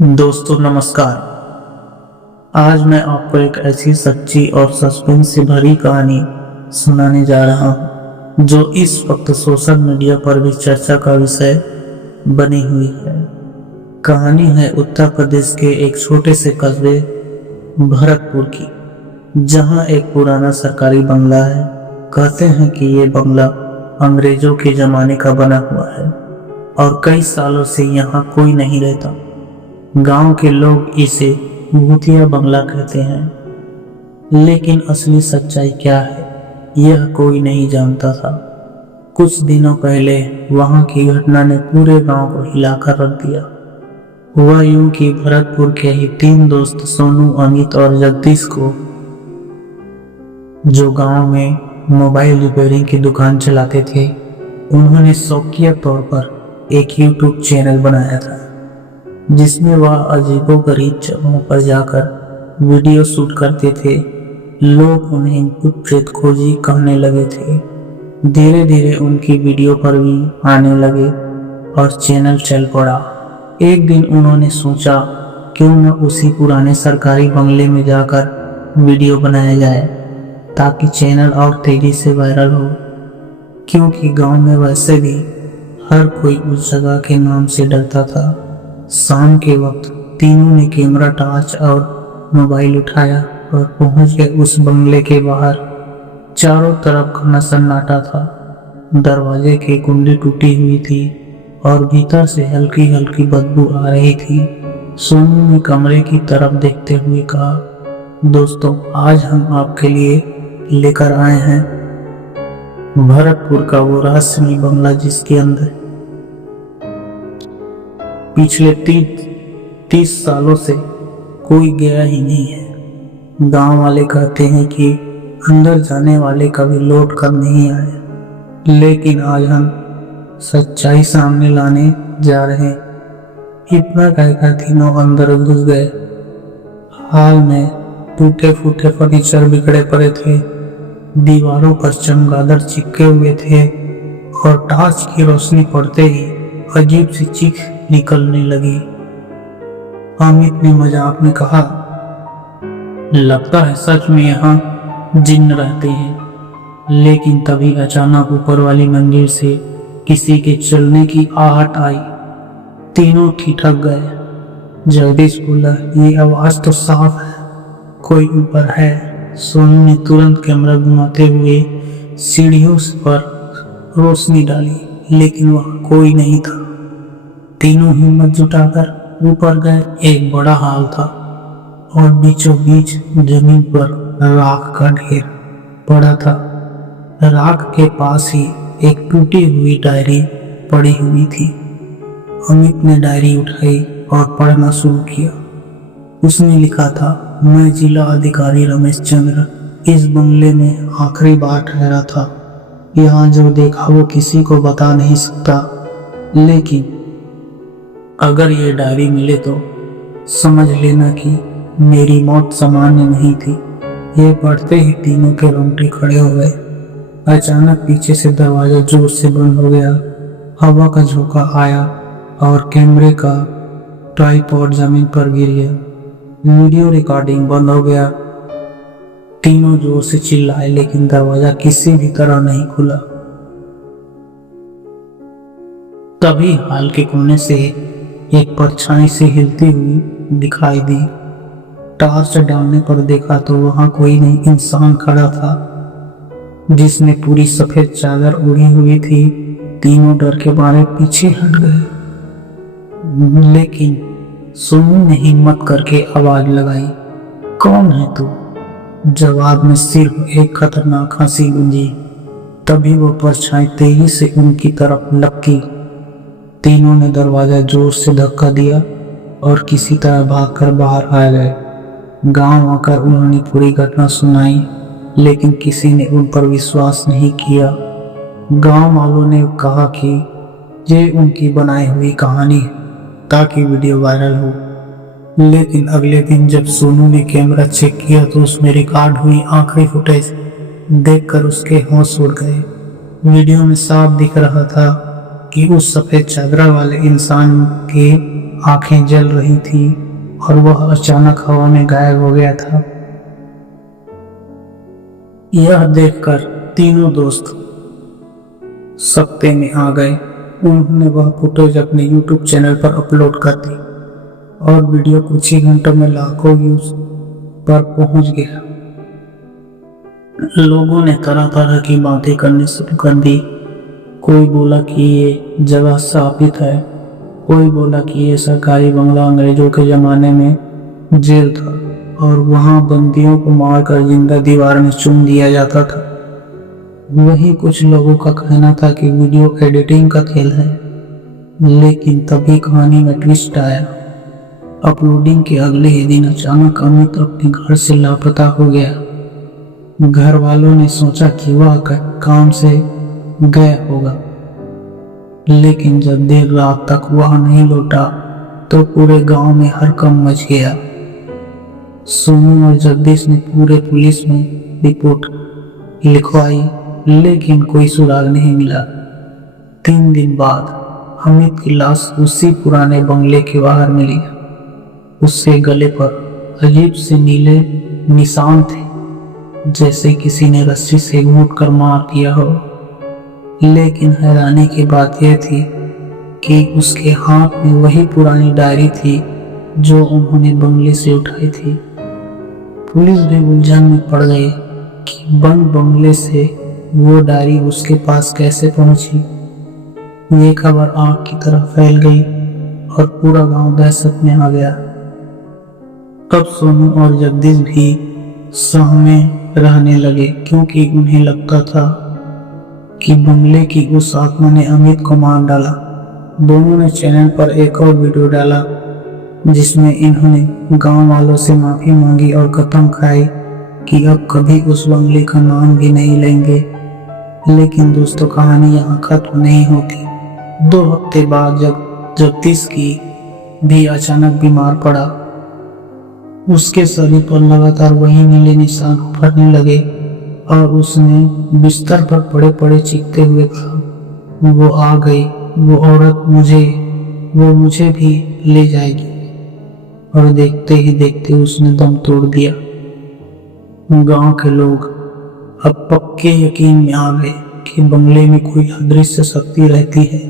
दोस्तों नमस्कार। आज मैं आपको एक ऐसी सच्ची और सस्पेंस से भरी कहानी सुनाने जा रहा हूँ जो इस वक्त सोशल मीडिया पर भी चर्चा का विषय बनी हुई है। कहानी है उत्तर प्रदेश के एक छोटे से कस्बे भरतपुर की, जहाँ एक पुराना सरकारी बंगला है। कहते हैं कि ये बंगला अंग्रेजों के जमाने का बना हुआ है और कई सालों से यहाँ कोई नहीं रहता। गांव के लोग इसे भूतिया बंगला कहते हैं, लेकिन असली सच्चाई क्या है यह कोई नहीं जानता था। कुछ दिनों पहले वहां की घटना ने पूरे गांव को हिलाकर रख दिया। हुआ यूं कि भरतपुर के ही 3 दोस्त सोनू, अमित और जगदीश को, जो गांव में मोबाइल रिपेयरिंग की दुकान चलाते थे, उन्होंने शौकिया तौर पर एक यूट्यूब चैनल बनाया था जिसमें वह अजीबोगरीब जगहों पर जाकर वीडियो शूट करते थे। लोग उन्हें भूत प्रेत खोजी कहने लगे थे। धीरे धीरे उनकी वीडियो पर भी आने लगे और चैनल चल पड़ा। एक दिन उन्होंने सोचा क्यों न उसी पुराने सरकारी बंगले में जाकर वीडियो बनाया जाए ताकि चैनल और तेजी से वायरल हो, क्योंकि गांव में वैसे भी हर कोई उस जगह के नाम से डरता था। शाम के वक्त तीनों ने कैमरा, टॉर्च और मोबाइल उठाया और पहुंच गए उस बंगले के बाहर। चारों तरफ घना सन्नाटा था। दरवाजे की कुंडी टूटी हुई थी और भीतर से हल्की हल्की बदबू आ रही थी। सोनू ने कमरे की तरफ देखते हुए कहा, दोस्तों आज हम आपके लिए लेकर आए हैं भरतपुर का वो रहस्यमय बंगला जिसके अंदर पिछले 30 सालों से कोई गया ही नहीं है। गांव वाले कहते हैं कि अंदर जाने वाले कभी लौट कर नहीं आए, लेकिन आज हम सच्चाई सामने लाने जा रहे हैं। इतना कहकर तीनों अंदर घुस गए। हाल में टूटे फूटे फर्नीचर बिखरे पड़े थे, दीवारों पर चमगादड़ चिपके हुए थे और टॉर्च की रोशनी पड़ते ही अजीब सी चीख निकलने लगी। अमित ने मजाक में कहा, लगता है सच में यहाँ जिन्न रहते हैं। लेकिन तभी अचानक ऊपर वाली मंजिल से किसी के चलने की आहट आई। तीनों ठिठक गए। जगदीश बोला, ये आवाज तो साफ है, कोई ऊपर है। सोनू ने तुरंत कैमरा घुमाते हुए सीढ़ियों पर रोशनी डाली, लेकिन वहां कोई नहीं था। तीनों हिम्मत जुटाकर ऊपर गए। एक बड़ा हॉल था और बीचों बीच जमीन पर राख का ढेर पड़ा था। राख के पास ही एक टूटी हुई डायरी पड़ी हुई थी। अमित ने डायरी उठाई और पढ़ना शुरू किया। उसने लिखा था, मैं जिला अधिकारी रमेश चंद्र इस बंगले में आखिरी बार ठहरा था। यहाँ जो देखा वो किसी को बता नहीं सकता, लेकिन अगर ये डायरी मिले तो समझ लेना कि मेरी मौत सामान्य नहीं थी। ये पढ़ते ही तीनों के रोंगटे खड़े हो गए। अचानक पीछे से दरवाजा जोर से बंद हो गया। हवा का झोंका आया और कैमरे का ट्राइपॉड जमीन पर गिर गया। वीडियो रिकॉर्डिंग बंद हो गया। तीनों जोर से चिल्लाए, लेकिन दरवाजा किसी भी तरह नहीं खुला। तभी हॉल के कोने से एक परछाई से हिलती हुई दिखाई दी। टॉर्च डालने पर देखा तो वहां कोई नहीं, इंसान खड़ा था जिसने पूरी सफेद चादर ओढ़ी हुई थी। तीनों डर के मारे पीछे हट गए, लेकिन सोनू ने हिम्मत करके आवाज लगाई, कौन है तू? जवाब में सिर्फ एक खतरनाक हंसी गूंजी। तभी वो परछाई तेजी से उनकी तरफ लपकी। तीनों ने दरवाजा जोर से धक्का दिया और किसी तरह भागकर बाहर आ गए। गांव आकर उन्होंने पूरी घटना सुनाई, लेकिन किसी ने उन पर विश्वास नहीं किया। गांव वालों ने कहा कि ये उनकी बनाई हुई कहानी है ताकि वीडियो वायरल हो। लेकिन अगले दिन जब सोनू ने कैमरा चेक किया तो उसमें रिकॉर्ड हुई आखिरी फुटेज देखकर उसके होश उड़ गए। वीडियो में साफ दिख रहा था कि उस सफेद चादर वाले इंसान के आंखें जल रही थी और वह अचानक हवा में गायब हो गया था। यह देखकर तीनों दोस्त सकते में आ गए। उन्होंने वह फुटेज अपने YouTube चैनल पर अपलोड कर दी और वीडियो कुछ ही घंटों में लाखों व्यूज पर पहुंच गया। लोगों ने तरह तरह की बातें करनी शुरू कर दी। कोई बोला कि ये जगह शापित है, कोई बोला कि ये सरकारी बंगला अंग्रेजों के जमाने में जेल था और वहां बंदियों को मारकर जिंदा दीवार में चुन दिया जाता था। वही कुछ लोगों का कहना था कि वीडियो एडिटिंग का खेल है। लेकिन तभी कहानी में ट्विस्ट आया। अपलोडिंग के अगले ही दिन अचानक अमित अपने घर से लापता हो गया। घर वालों ने सोचा कि वह काम से गया होगा, लेकिन जब देर रात तक वह नहीं लौटा तो पूरे गांव में हड़कंप मच गया। सोनू और जगदीश ने पूरे पुलिस में रिपोर्ट लिखवाई, लेकिन कोई सुराग नहीं मिला। 3 दिन बाद अमित की लाश उसी पुराने बंगले के बाहर मिली। उसके गले पर अजीब से नीले निशान थे, जैसे किसी ने रस्सी से घूंट कर मार दिया हो। लेकिन हैरानी की बात यह थी कि उसके हाथ में वही पुरानी डायरी थी जो उन्होंने बंगले से उठाई थी। पुलिस भी उलझन में पड़ गई कि बंद बंगले से वो डायरी उसके पास कैसे पहुंची। ये खबर आग की तरह फैल गई और पूरा गांव दहशत में आ गया। तब सोनू और जगदीश भी सहमे रहने लगे, क्योंकि उन्हें लगता था कि बंगले की उस आत्मा ने अमित को मार डाला। दोनों ने चैनल पर एक और वीडियो डाला जिसमें इन्होंने गांव वालों से माफी मांगी और कसम खाई कि अब कभी उस बंगले का नाम भी नहीं लेंगे। लेकिन दोस्तों, कहानी यहाँ खत्म नहीं होती। 2 हफ्ते बाद जगदीश की भी अचानक बीमार पड़ा। उसके शरीर पर लगातार वही नीले निशान उभरने लगे और उसने बिस्तर पर पड़े पड़े चीखते हुए कहा, वो आ गई, वो औरत मुझे भी ले जाएगी। और देखते ही देखते उसने दम तोड़ दिया। गांव के लोग अब पक्के यकीन में आ गए कि बंगले में कोई अदृश्य शक्ति रहती है।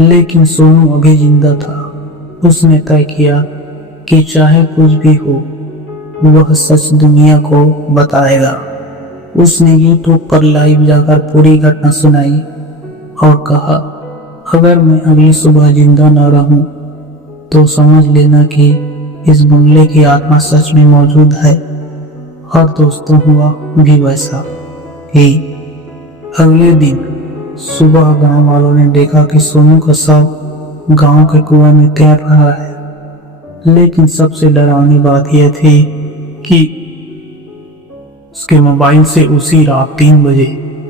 लेकिन सोनू अभी जिंदा था। उसने तय किया कि चाहे कुछ भी हो, वह सच दुनिया को बताएगा। उसने YouTube पर लाइव जाकर पूरी घटना सुनाई और कहा, अगर मैं अगली सुबह जिंदा न रहूं तो समझ लेना कि इस बंगले की आत्मा सच में मौजूद है। और दोस्तों, हुआ भी वैसा ही। अगले दिन सुबह गांव वालों ने देखा कि सोनू का शव गांव के कुएं में तैर रहा है। लेकिन सबसे डरावनी बात यह थी कि उसके मोबाइल से उसी रात 3 बजे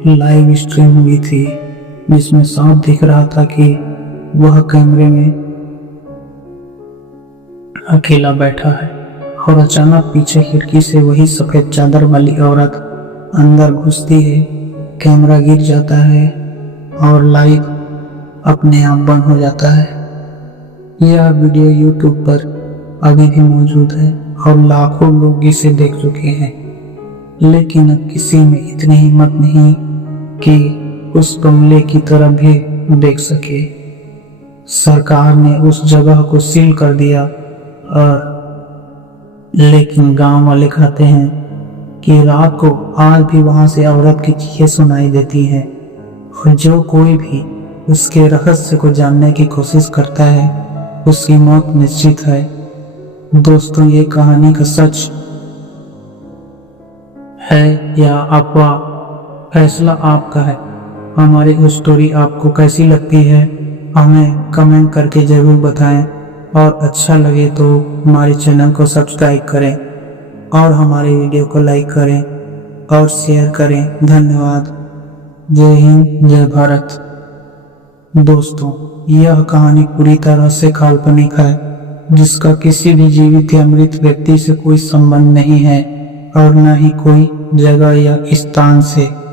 लाइव स्ट्रीम हुई थी, जिसमें साफ दिख रहा था कि वह कैमरे में अकेला बैठा है। और अचानक पीछे खिड़की से वही सफेद चादर वाली औरत अंदर घुसती है। कैमरा गिर जाता है और लाइव अपने आप बंद हो जाता है। यह वीडियो YouTube पर अभी भी मौजूद है और लाखों लोग इसे देख चुके हैं। लेकिन अब किसी में इतनी हिम्मत नहीं कि उस बंगले की तरफ भी देख सके। सरकार ने उस जगह को सील कर दिया लेकिन गांव वाले कहते हैं कि रात को आज भी वहां से औरत की चीखें सुनाई देती हैं और जो कोई भी उसके रहस्य को जानने की कोशिश करता है उसकी मौत निश्चित है। दोस्तों, ये कहानी का सच है या अफवाह, फैसला आपका है। हमारी स्टोरी आपको कैसी लगती है हमें कमेंट करके जरूर बताएं और अच्छा लगे तो हमारे चैनल को सब्सक्राइब करें और हमारे वीडियो को लाइक करें और शेयर करें। धन्यवाद। जय हिंद, जय भारत। दोस्तों, यह कहानी पूरी तरह से काल्पनिक है, जिसका किसी भी जीवित या मृत व्यक्ति से कोई संबंध नहीं है और न ही कोई जगह या स्थान से।